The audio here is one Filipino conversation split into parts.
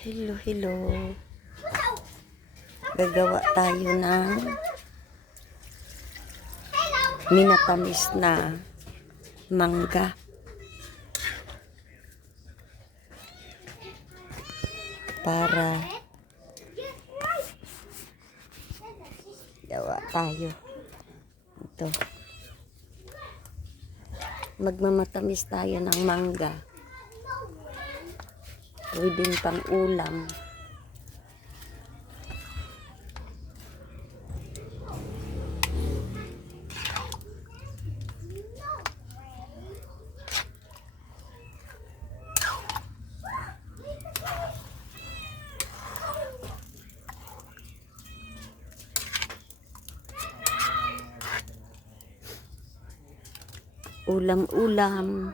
Hello, hello. Gagawa tayo ng minatamis na mangga. Para gawa tayo. Ito. Magmamatamis tayo ng mangga. Pwedeng pang ulam. Ulam-ulam.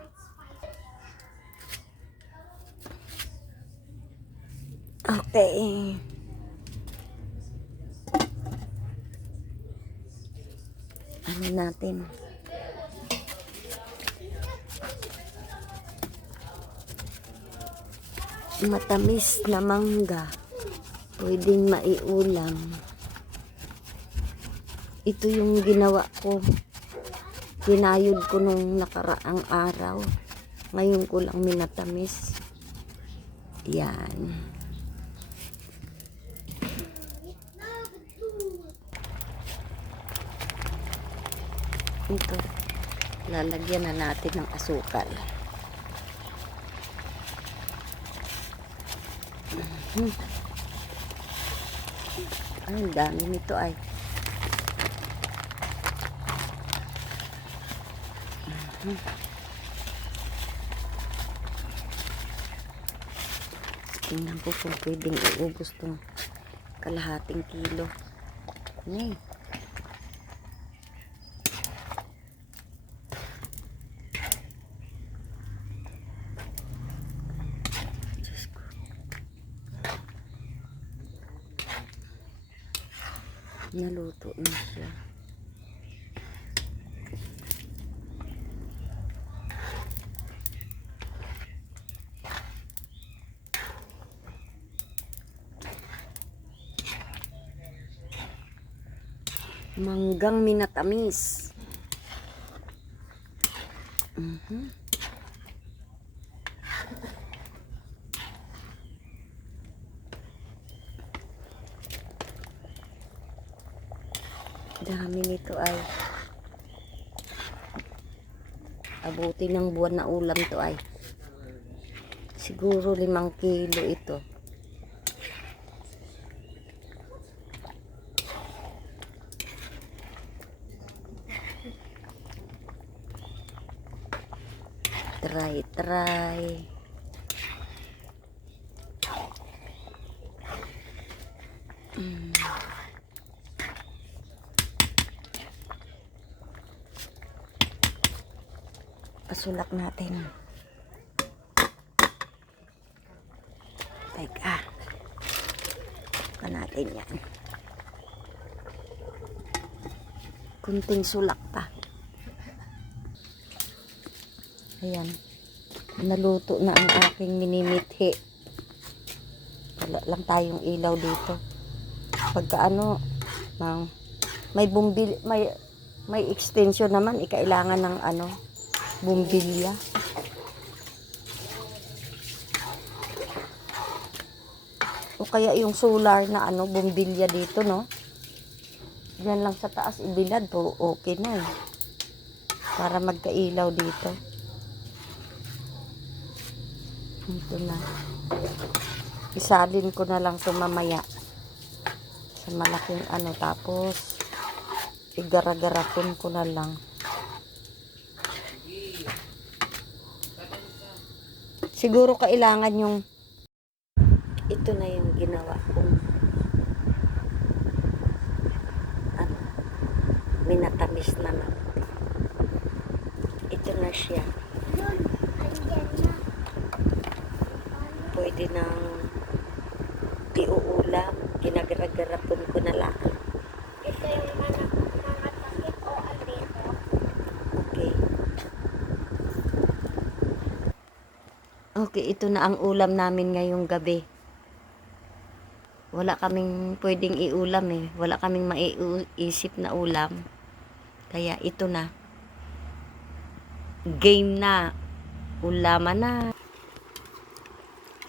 Okay. Ano natin? Matamis na mangga. Pwedeng maiulam. Ito yung ginawa ko. Kinayod ko nung nakaraang araw. Ngayon ko lang minatamis. Yan. Ito. Lalagyan na natin ng asukal. Ay, ang dami nito ay. Tingnan ko kung pwedeng iubos itong kalahating kilo. Ano naluto na siya. Manggang minatamis. Dami nito ay. Abuti ng buwan na ulam to ay. Siguro 5 kilo ito. Try. Pasulak natin. Teka. Pa natin yan. Kunting sulak pa. Ayan. Naluto na ang aking minimithi. Wala lang tayong ilaw dito. Pagka ano, may bumbil, may extension naman, ikailangan ng ano, bumbilya. O kaya yung solar na ano, bumbilya dito, no? Diyan lang sa taas ibilad, to okay na eh. Para magkailaw dito. Ito na. Isalin ko na lang ito mamaya. Sa malaking ano, tapos igara-garapon ko na lang. Siguro kailangan yung ito na yung ginawa kong ano, minatamis na lang. Ito na siya. Pwede nang iuulam. Ginagara-garapon ko na lang. Ito yung mga takip o albito. Okay. Okay, ito na ang ulam namin ngayong gabi. Wala kaming pwedeng iulam eh. Wala kaming maiisip na ulam. Kaya ito na. Game na. Ulaman na.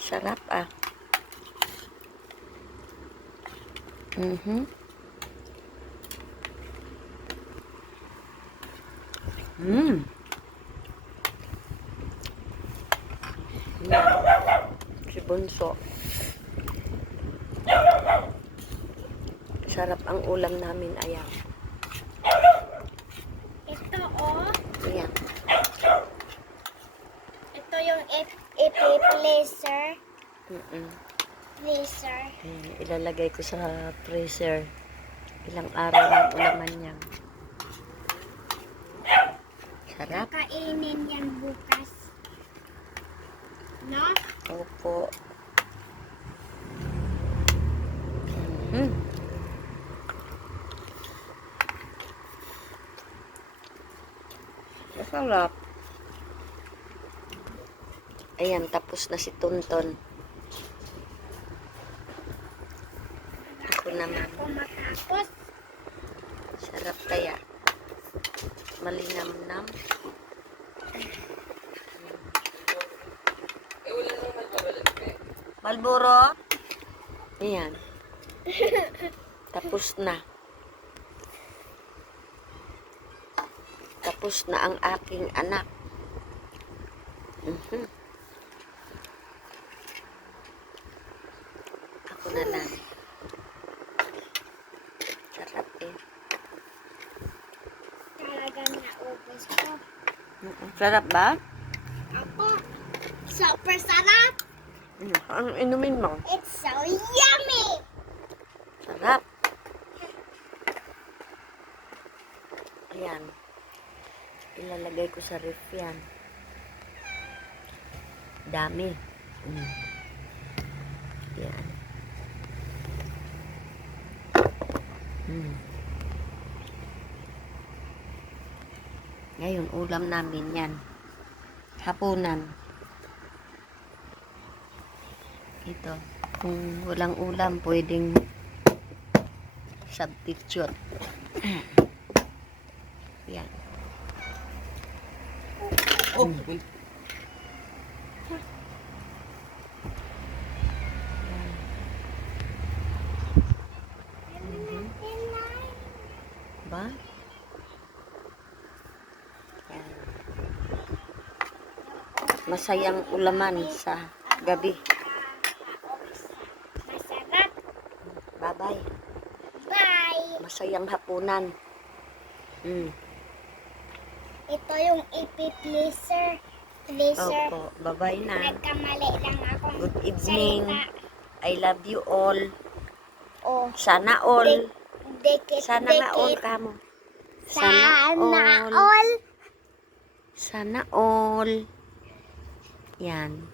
Sarap ah. Si Bunso. Sarap ang ulam namin, ayan. Ito, oh. Ayan. Ito yung epi-pleaser. Pleaser. Ayan, ilalagay ko sa freezer. Ilang araw ng ulaman niya. Sarap. Kainin yan bukas. No? Opo. Masarap. Ayan, tapos na si Tonton. Ako naman. Ako matapos. Sarap kaya. Malinamnam. Malboro. Ayan. Tapos na. Tapos na ang aking anak. Ako na lang. Sarap eh. Talagang naubos ko. Sarap ba? Ako, super sarap. Ang inumin mo? It's so yummy. Sarap. Ayan. Ilalagay ko sa ref yan. Dami. Yan. Ngayon, ulam namin yan. Hapunan. Ito. Kung walang ulam, pwedeng substitute. Yan. Oh, Ba? Yan. Masayang ulaman sa gabi. Masarap. Bye-bye. Bye. Masayang hapunan. Ito yung epi-pleaser. Pleaser. Opo. Bye-bye na. Nagkamali lang akong Good evening. salita. I love you all. Oh. Sana all. Dikit, Sana nga all dikit. kamo. Sana all. Sana all. Yan.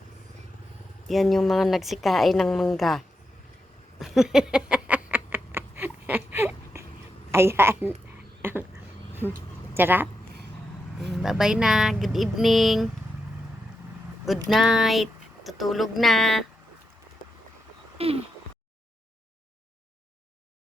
Yan yung mga nagsikain ng mangga. Ayan. Sarap. Bye-bye na. Good evening. Good night. Tutulog na.